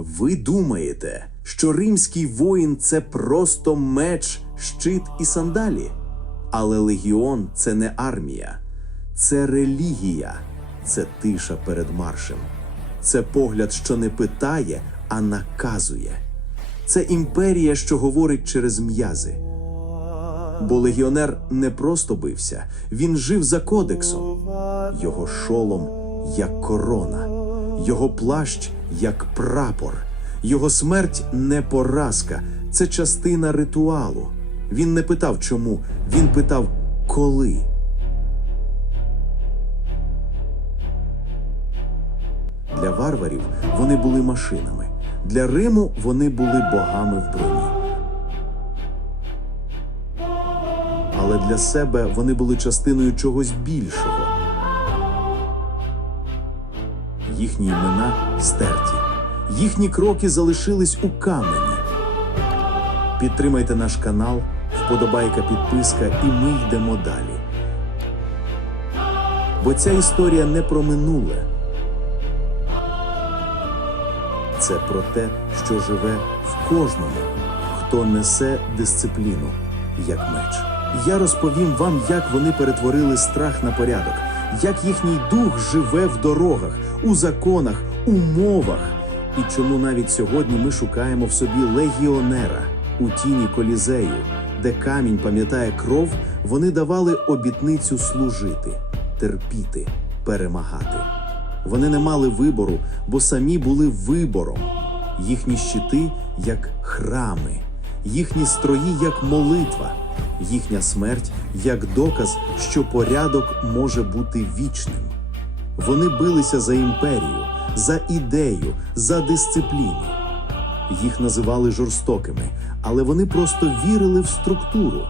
Ви думаєте, що римський воїн це просто меч, щит і сандалі? Але легіон це не армія, це релігія, це тиша перед маршем, це погляд, що не питає, а наказує. Це імперія, що говорить через м'язи. Бо легіонер не просто бився, він жив за кодексом. Його шолом як корона, його плащ як прапор, його смерть не поразка, це частина ритуалу. Він не питав чому, він питав коли. Для варварів вони були машинами, для Риму вони були богами в броні. але для себе вони були частиною чогось більшого. Їхні імена стерті, їхні кроки залишились у камені. Підтримайте наш канал, вподобайка, підписка, і ми йдемо далі. Бо ця історія не про минуле. Це про те, що живе в кожному, хто несе дисципліну як меч. Я розповім вам, як вони перетворили страх на порядок, як їхній дух живе в дорогах, у законах, у мовах, і чому навіть сьогодні ми шукаємо в собі легіонера у тіні колізею, де камінь пам'ятає кров, вони давали обітницю служити, терпіти, перемагати. Вони не мали вибору, бо самі були вибором. Їхні щити як храми, їхні строї як молитва, їхня смерть як доказ, що порядок може бути вічним. Вони билися за імперію, за ідею, за дисципліну. Їх називали жорстокими, але вони просто вірили в структуру.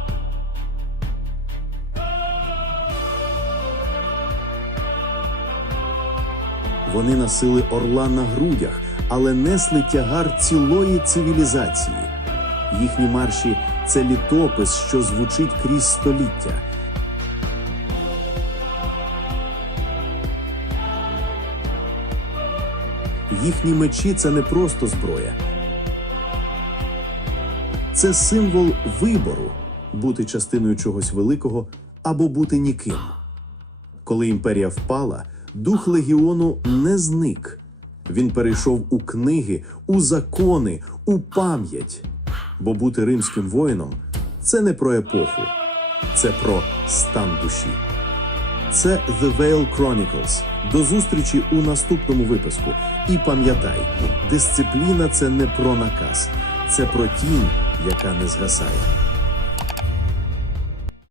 Вони носили орла на грудях, але несли тягар цілої цивілізації. Їхні марші це літопис, що звучить крізь століття. Їхні мечі це не просто зброя. Це символ вибору бути частиною чогось великого або бути ніким. Коли імперія впала, дух легіону не зник. Він перейшов у книги, у закони, у пам'ять. Бо бути римським воїном це не про епоху, це про стан душі. Це The Veil Chronicles. До зустрічі у наступному випуску. І пам'ятай, дисципліна це не про наказ, це про тінь, яка не згасає.